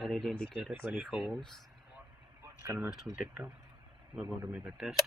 LED indicator 24 volts, conventional detector. We're going to make a test.